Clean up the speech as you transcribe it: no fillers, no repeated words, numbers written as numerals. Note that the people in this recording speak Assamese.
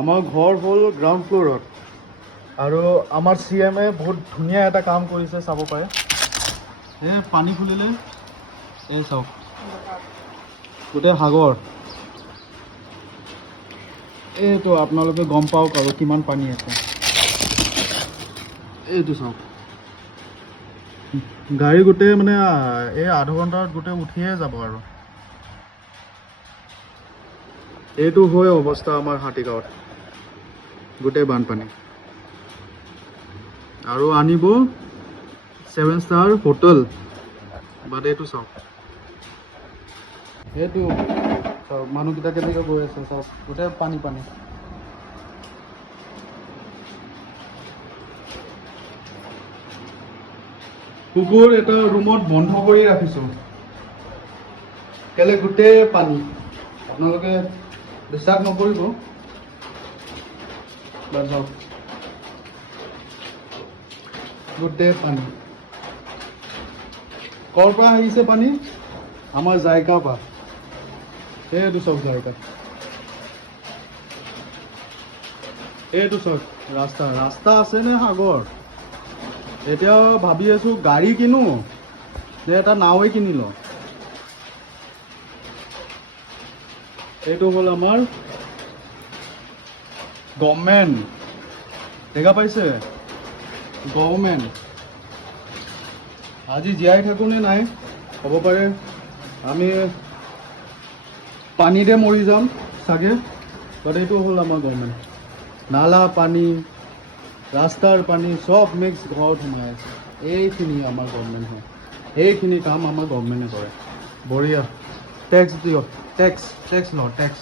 আমাৰ ঘৰ হ'ল গ্ৰাউণ্ড ফ্ল'ৰত আৰু আমাৰ CM-এ বহুত ধুনীয়া এটা কাম কৰিছে, চাব পাৰে। এই পানী খুলিলে এই চাওক গোটেই সাগৰ। এইটো আপোনালোকে গম পাওক আৰু কিমান পানী আছে। এইটো চাওক, গাড়ী গোটেই মানে এই আধা ঘণ্টাত গোটেই উঠিয়ে যাব আৰু। এইটো হয় অৱস্থা আমাৰ হাতীগাঁৱত, গোটেই বানপানী। আৰু আনিব 7 ষ্টাৰ হোটেল, বাট এইটো চাওক, এইটো চাওক মানুহকেইটা কেনেকৈ গৈ আছে, চাওক গোটেই পানী পানী। কুকুৰ এটা ৰুমত বন্ধ কৰি ৰাখিছোঁ, কেলে গোটেই পানী। আপোনালোকে বিশ্বাস নকৰিব, চাওক গোটেই পানী। ক'ৰ পৰা আহিছে পানী? আমাৰ জায়গা পৰা। এইটো চাওক জায়গা, এইটো চাওক ৰাস্তা। ৰাস্তা আছে নে সাগৰ? এতিয়া ভাবি আছো গাড়ী কিনো নে এটা নাওৱে কিনি লওঁ। এইটো হ'ল আমাৰ গভৰ্ণমেণ্ট, দেখা পাইছে? গভৰ্ণমেণ্ট। আজি জীয়াই থাকোঁ নে নাই হ'ব পাৰে, আমি পানীতে মৰি যাম চাগে, বাট এইটো হ'ল আমাৰ গভৰ্ণমেণ্ট। নালা পানী, ৰাস্তাৰ পানী চব মিক্স ঘৰত সোমাই আছে। এইখিনি আমাৰ গভৰ্ণমেণ্ট হয়, এইখিনি কাম আমাৰ গভৰ্ণমেণ্টে কৰে। বঢ়িয়া। টেক্স দিয়ক, টেক্স ল, টেক্স।